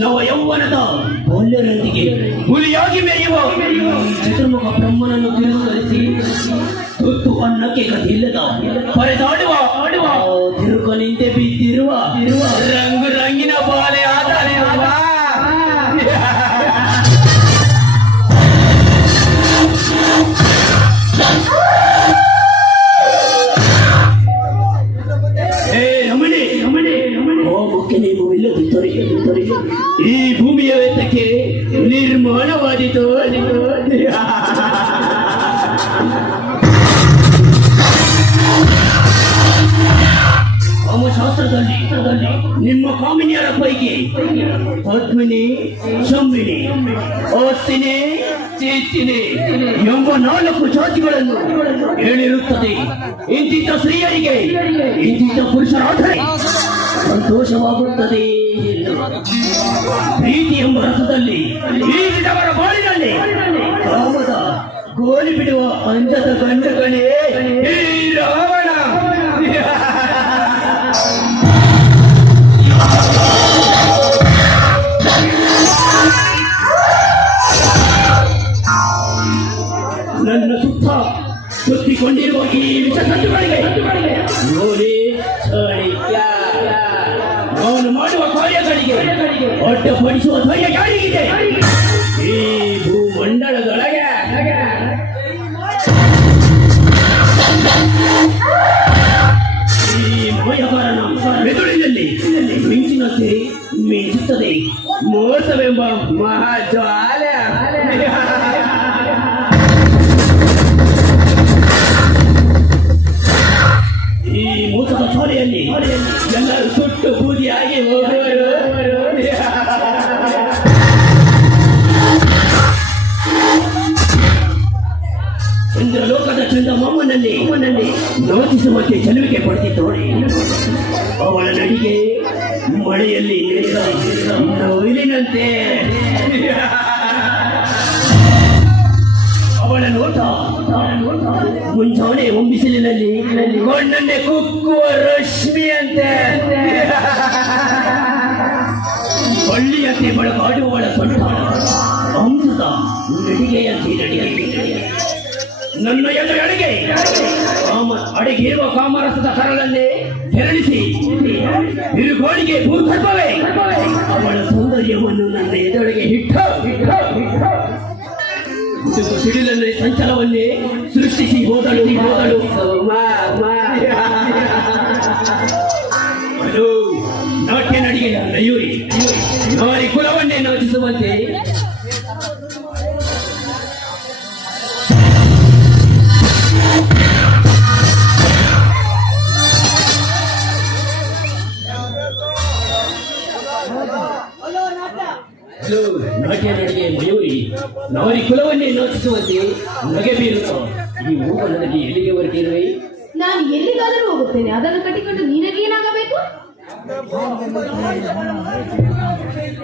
ನವ ಯೌವನದ ಬಾಲ್ಯರೊಂದಿಗೆ ಹುಲಿಯಾಗಿ ಮೆರೆಯುವ ಚತುರ್ಮುಖ ಬ್ರಹ್ಮನನ್ನು ತಿರುಗಿಸಿ ತುತ್ತು ಅನ್ನಕ್ಕೆ ಗತಿಯಿಲ್ಲದ ಪರೆದಾಡುವ ತಿರುಗ ನಿಂತೆ ಬಿದ್ದಿರುವ ರಂಗು ರಂಗಿನ ಬಾಲೆ ಆದಾನೆ ಈ ಭೂಮಿಯ ವೇತಕ್ಕೆ ನಿರ್ಮಾಣವಾದಿತು. ಶಾಸ್ತ್ರದಲ್ಲಿ ನಿಮ್ಮ ಕಾಮಿನಿಯರ ಪೈಕಿ ಪದ್ಮಿನಿ, ಶಂಬಿನಿ, ಆಸ್ತಿನಿ, ಚೇತಿನಿ ಎಂಬ 4 ಜಾತಿಗಳನ್ನು ಹೇಳಿರುತ್ತದೆ. ಇಂತಿಂತ ಸ್ತ್ರೀಯರಿಗೆ ಇಂತಿಂತ ಪುರುಷರಾದರೆ ಸಂತೋಷವಾಗುತ್ತದೆ. ಪ್ರೀತಿ ಎಂಬ ರಸದಲ್ಲಿ ಈಗಿದವರ ಬಾಳಿನಲ್ಲಿ ಕಾಮದ ಗೋಲಿ ಬಿಡುವ ಅಂಜದ ಗಂಡುಗಳೇ ಈ ರಾವಣ. ನನ್ನ ಸುತ್ತ ಸುತ್ತಿಕೊಂಡಿರುವ ಈ ವಿಷಕಟ್ಟುಗಳಿಗೆ ನೋಡಿ ಅವನು ಮಾಡುವ ಕಾರ್ಯಗಳಿಗೆ ಅಡ್ಡಪಡಿಸುವ ಧೈರ್ಯ ಯಾರಿಗಿದೆ? ಈ ಭೂಮಂಡಲದೊಳಗೆ ಈ ಮೋಯಗಾರನ ಮೆದುಳಿನಲ್ಲಿ ಮಿಂಚಿನಂತೆ ಮಿಂಚುತ್ತದೆ ಮೋಸವೆಂಬ ಮಹಾಜ್ವಾಲ. ಈ ಮೋಸದ ಜ್ವಾಲೆಯಲ್ಲಿ ಎಲ್ಲರೂ ಸುಟ್ಟು ಬೂದಿಯಾಗಿ ಹೋಗುವರು. ಚಂದ್ರಲೋಕದ ಚಂದ ಮಾಮನಲ್ಲಿ ನಾಚಿಸುವಂತೆ ಚೆಲುವಿಗೆ ಪಡೆದಿದ್ದು ಅವಳ ನಡಿಗೆ ಮಳೆಯಲ್ಲಿ ನೋಯಿನಂತೆ. ಅವಳ ನೋಟ ಮುಂಜಾನೆ ಬಿಸಿಲಿನಲ್ಲಿ ಕೊಂಡನ್ನೇ ಕುಕ್ಕುವ ರಶ್ಮಿಯಂತೆ. ಹಳ್ಳಿಯಂತೆ ಬಳಗಾಡುವವಳ ಸೊಟ್ಟ ಅಂಶದ ನಡಿಗೆಯಂತೆ ನನ್ನ ಎದುರಡಿಗೆ ಅಡಿಗಿರುವ ಕಾಮರಸದ ಕರಳನ್ನೇ ತೆರಳಿಸಿ ಬಿರುಗೋಳಿಗೆ ಭೂಗರ್ಭವೇ ಅವಳ ಸೌಂದರ್ಯವನ್ನು ನನ್ನ ಎದುರಿಗೆ ಸಿಡಿಲಲ್ಲಿ ಸಂಚಲವನ್ನೇ ಸೃಷ್ಟಿಸಿ ಹೋದಳು. ಅದು ನಾಟ್ಯ ನಡಿಗೆಯ ನಯೂರಿ ನಾರಿ ಕುಲವನ್ನೇ ನಾಚಿಸುವಂತೆ ನಾಟ್ಯ ನಡಿಗೆ ಮಯೂರಿ ನಾರಿ ಕುಲವನ್ನೇ ನಾಚಿಸುವಂತೆ ನಗೆ ಬೀರುತ್ತ ಈ ಊರಲ್ಲಿ ಎಲ್ಲಿಗೆ ಹೊರಟಿರುವೆ? ನಾನು ಎಲ್ಲಿಗಾದರೂ ಹೋಗುತ್ತೇನೆ. ಅದನ್ನು ಕಟ್ಟಿಕೊಂಡು ನೀನಗೇನಾಗಬೇಕು?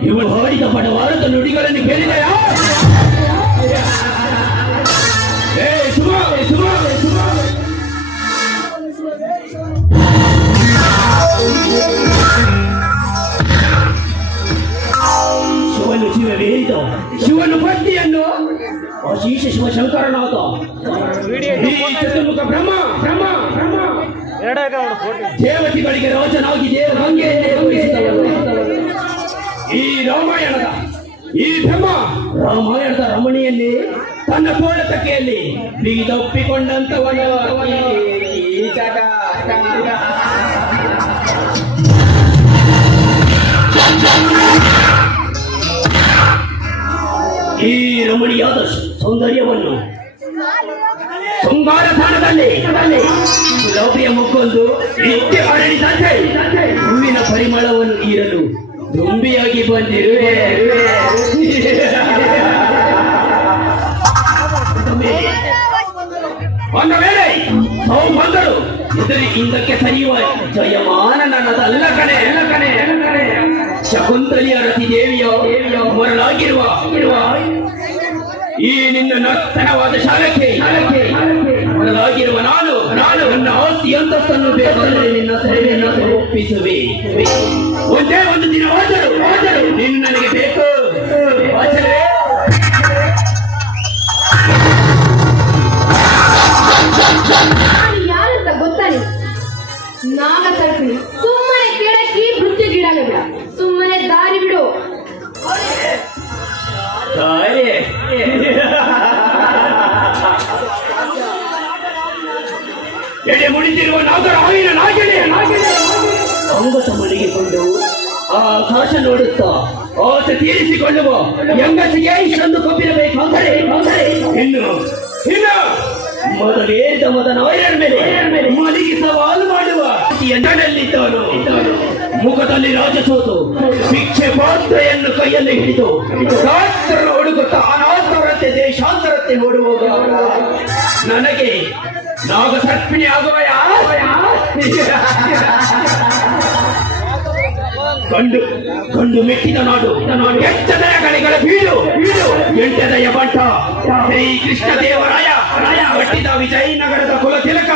ಇವಳು ಹಾಡಿದ ಬಡವಾರದ ನುಡಿಗಳನ್ನು ಕೇಳಿದೆಯಾ? ಶಿವನು ಶಿವವೇದ ಶಿವನು ಭಕ್ತಿಯನ್ನು ಅಶೀಷ ಶಿವಶಂಕರನಾದ ಚತುರ್ಮುಖ ಬ್ರಹ್ಮ ದೇವತೆಗಳಿಗೆ ರೋಚನಾಗಿ ದೇವಗಂಗೆ ಈ ರಾಮಾಯಣದ ರಮಣಿಯಲ್ಲಿ ತನ್ನ ತೋಳತಕ್ಕೆಯಲ್ಲಿ ಬಿಗಿದೊಪ್ಪಿಕೊಂಡಂತವನು ಈ ರಮಣಿಯಾದ ಸೌಂದರ್ಯವನ್ನು ಶೃಂಗಾರ ತಾಣದಲ್ಲಿ ಗುಲಾಬಿಯ ಮುಕ್ಕೊಂದು ನಿತ್ಯ ಹರಡಿದಂತೆ ಹೂವಿನ ಪರಿಮಳವನ್ನು ಈರಲು ದುಂಬಿಯಾಗಿ ಬಂದಿರುವೆ. ಒಂದು ವೇಳೆ ಬಂದರು ಎದುರಿ ಹಿಂದಕ್ಕೆ ಸರಿಯುವ ಜಯಮಾನ ನನ್ನದಲ್ಲ ಕಣೆ. ಶಕುಂತಲಿಯ ರತಿ ದೇವಿಯ ಮರಳಾಗಿರುವ ಈ ನಿನ್ನ ನರ್ತನವಾದ ಶಾಲಕ್ಕೆ ಮರಳಾಗಿರುವ ನಾನು ನನ್ನ ಆಸ್ತಿ ಅಂತಸ್ತನ್ನು ಬೇಕಾದರೆ ನಿನ್ನ ಸೇವೆಯನ್ನು ಒಪ್ಪಿಸುವೆ. ಒಂದೇ ಒಂದು ದಿನ ಹೋದರು ನೀನು ನನಗೆ ಬೇಕು. ವಾಚರೇ, ನಾನು ಯಾರಂತ ಗೊತ್ತಾನೆ? ನಾಗ ಸರ್ಪಿಣಿ. ಸುಮ್ಮನೆ ಕೆಡಕಿ ಮೃತ್ಯುಗೀಡಾಗಬೇಡ. ಸುಮ್ಮನೆ ದಾರಿ ಬಿಡು. ದಾರಿ ಎಡೆ ಮುಡಿದಿರುವ ನಾಗರ ಹಾವಿನ ಅಂಗತ ಮಲಗಿಕೊಂಡು ಆಕಾಶ ನೋಡುತ್ತಾ ಆಸೆ ತೀರಿಸಿಕೊಳ್ಳುವ ಹೆಂಗಸಿಗೆ ಇಷ್ಟೊಂದು ಕೊಬ್ಬಿರಬೇಕಾದರೆ ಇನ್ನು ಮೊದಲೇರಿದ ಮದನ ವೈರರ ಮೇಲೆ ಮಲಗಿ ಸವಾಲು ಮಾಡುವ ಎನ್ನಡಲ್ಲಿದ್ದವನು ಮುಖದಲ್ಲಿ ರಾಜಸೋತು ಭಿಕ್ಷೆ ಪಾತ್ರೆಯನ್ನು ಕೈಯಲ್ಲಿ ಹಿಡಿದು ಶಾಸ್ತ್ರನ ಹುಡುಕುತ್ತಾ ಅನಾಥರಂತೆ ದೇಶಾಂತರತೆ ಓಡುವಾಗ ನನಗೆ ನಾಗ ಸರ್ಪಿಣಿ ಆಗುವಯ ಗಂಡು ಮೆಟ್ಟಿದ ನಾಡು ಎಚ್ಚದಯ ಗಣಿಗಳ ಬೀಡು ಎಂಟದಯ ಬಂಟ ಶ್ರೀ ಕೃಷ್ಣ ದೇವರಾಯ ಕಟ್ಟಿದ ವಿಜಯನಗರದ ಕುಲ ತಿಲಕ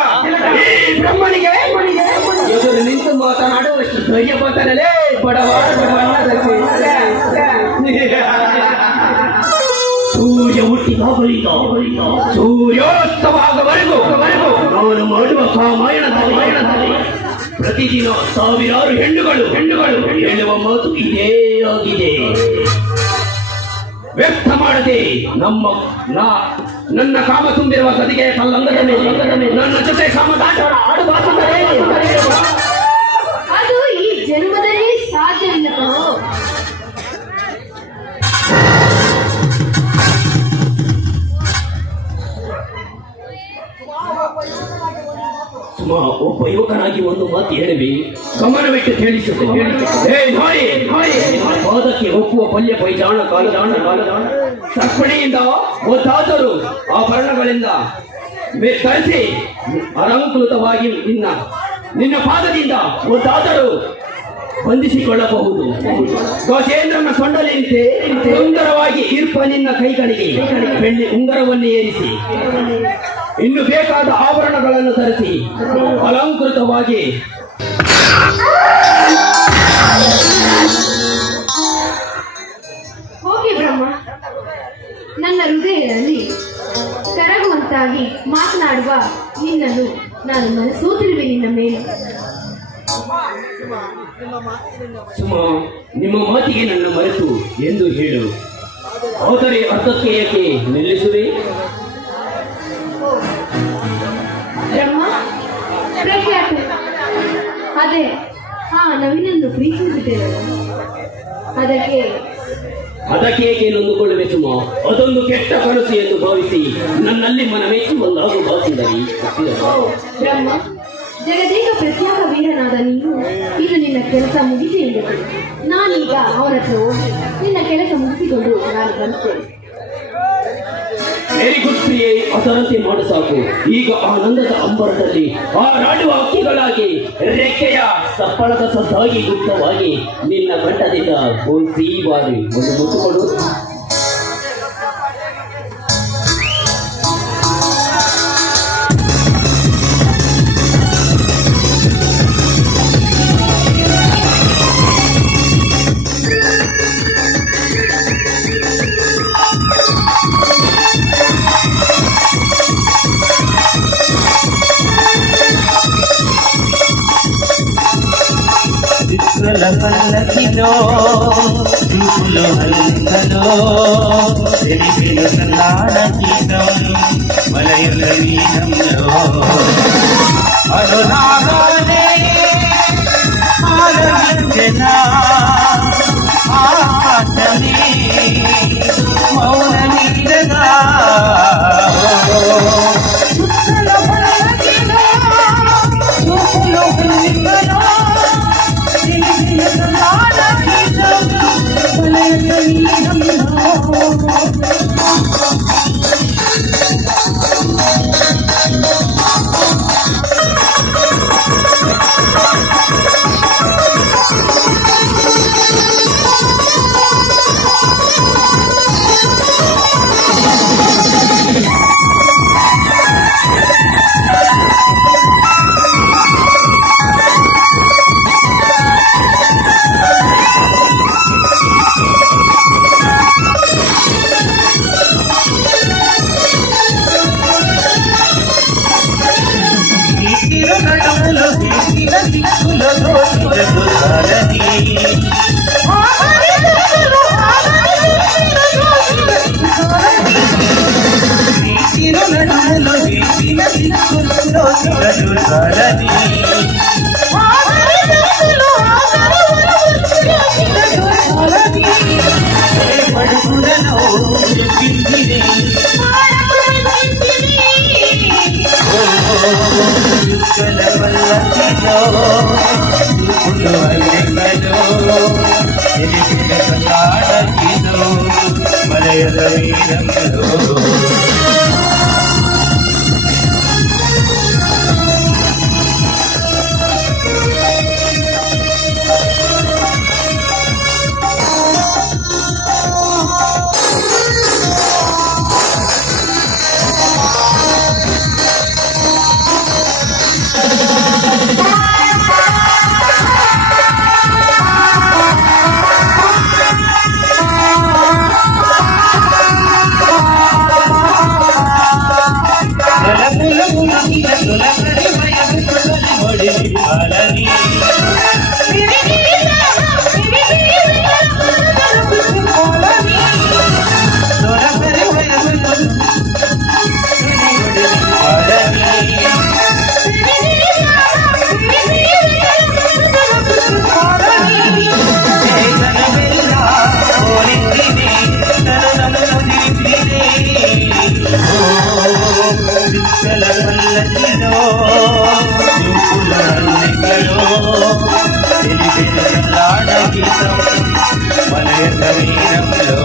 ಈ ಬ್ರಹ್ಮನಿಗೆ ಎದುರು ನಿಂತು ಮಾತನಾಡುವಷ್ಟು ಧೈರ್ಯ ಬಂತನಲೇ ಸೂರ್ಯ ಹುಟ್ಟಿದಾಗಲಿಂದ ಸೂರ್ಯೋಸ್ತವಾಗವರೆಗೂ ನಾನು ಮಾಡುವ ರಾಮಾಯಣದಲ್ಲಿ ಪ್ರತಿದಿನ ಸಾವಿರಾರು ಹೆಣ್ಣುಗಳು ಹೇಳುವ ಮಾತು ಇದೇ ಆಗಿದೆ. ವ್ಯಕ್ತ ಮಾಡದೆ ನನ್ನ ಕಾಮ ತುಂಬಿರುವ ಗದಿಗೆ ಕಲ್ಲಂಗದ ಮೇಲೆ ನನ್ನ ಜೊತೆ ಕಾಮದಾಟರ ಆಡುಬಾಸುತ್ತದೆ. ಅದು ಈ ಜನ್ಮದಲ್ಲಿ ಸಾಧ್ಯವಿಲ್ಲ. ಸುಮಾ, ಒಬ್ಬ ಯುವಕನಾಗಿ ಒಂದು ಮಾತು ಹೇಳಿವಿ, ಗಮನವಿಟ್ಟು ಕೇಳಿಸುತ್ತೆ. ಪಾದಕ್ಕೆ ಒಪ್ಪುವ ಪಲ್ಯ ಪೈಜಾಣ ಕಾಲದಾಣ ಸರ್ಪಣಿಯಿಂದ ಒತ್ತಾದರೂ ಆಭರಣಗಳಿಂದ ಧರಿಸಿ ಅಲಂಕೃತವಾಗಿ ನಿನ್ನ ಪಾದದಿಂದ ಒತ್ತಾದರೂ ಬಂಧಿಸಿಕೊಳ್ಳಬಹುದು. ಗಜೇಂದ್ರನ ಸೊಂಡಲಿಂತೆ ಸುಂದರವಾಗಿ ಇರ್ಪ ನಿನ್ನ ಕೈಗಳಿಗೆ ಬೆಳ್ಳಿ ಉಂಗರವನ್ನು ಏರಿಸಿ ಇನ್ನು ಬೇಕಾದ ಆಭರಣಗಳನ್ನು ಧರಿಸಿ ಅಲಂಕೃತವಾಗಿ ಹೋಗಿ ಬ್ರಹ್ಮ, ನನ್ನ ಹೃದಯದಲ್ಲಿ ಕರಗುವಂತಾಗಿ ಮಾತನಾಡುವ ನಿನ್ನನ್ನು ನಾನು ಮನಸೋತಿರುವೆ. ನಿನ್ನ ಮೇಲೆ ಸುಮಾ, ನಿಮ್ಮ ಮಾತಿಗೆ ನನ್ನ ಮರೆತು ಎಂದು ಹೇಳು. ಆದರೆ ಅರ್ಥಕ್ಕೆ ಏಕೆ ನಿಲ್ಲಿಸುವೆ? ಬ್ರಹ್ಮ ಪ್ರಖ್ಯಾತ. ಅದೇ ನವೀನನ್ನು ಪ್ರೀತಿಸುತ್ತಿದ್ದೇನೆ. ಅದಕ್ಕೆ ಏಕೆ ನೊಂದುಕೊಳ್ಳುವೆ ಸುಮ? ಅದೊಂದು ಕೆಟ್ಟ ಕನಸು ಎಂದು ಭಾವಿಸಿ ನನ್ನಲ್ಲಿ ಮನಮೆಚ್ಚಿ ಒಂದಾಗು ಭಾವಿಸಿದರಿ. ಬ್ರಹ್ಮ, ಜಗದೇಕ ಪ್ರತ್ಯೇಕ ವೀರನಾದ ನೀನು ಇದು ನಿನ್ನ ಕೆಲಸ ಮುಗಿಸಿ ಎಂದರು. ನಾನೀಗ ಅವನ ಹತ್ರ ಹೋಗಿ ನಿನ್ನ ಕೆಲಸ ಮುಗಿಸಿಕೊಂಡು ನಾನು ಬರುತ್ತೇನೆ. ವೆರಿ ಗುಡ್ ಪ್ರಿಯೆ, ಅದರಂತೆ ಮಾಡು ಸಾಕು. ಈಗ ಆನಂದದ ಅಂಬರದಲ್ಲಿ ಹಾರಾಡುವ ಹಕ್ಕಿಗಳಾಗಿ ರೆಕ್ಕೆಯ ಸಪ್ಪಳದ ಸದ್ದಾಗಿ ಗುಪ್ತವಾಗಿ ನಿನ್ನ ಕಂಠದಿಂದ ಗೋಲ್ಸೀವಾರಿ ಒಂದು ಮುತ್ತುಕೊಡು. పల్లకిలో చూపులో హల్కలో తెలిపిన సన్నాన గీతం వలయల వీరంలో అనురాగానే ఆలకించిన ఆకాశమే మౌనమీరగా దిక్కులో దోచుటకు సారథి చిరునడుములో వీచిన దిక్కులో దోచుటకు సారథి పడుకులలో పిండిని చుక్కల వల్లకిలో చూపులు అల్లెక్కలో ఎలిసిన కలాడకిలో మలయల వీరంలో మలయ శరీరంలో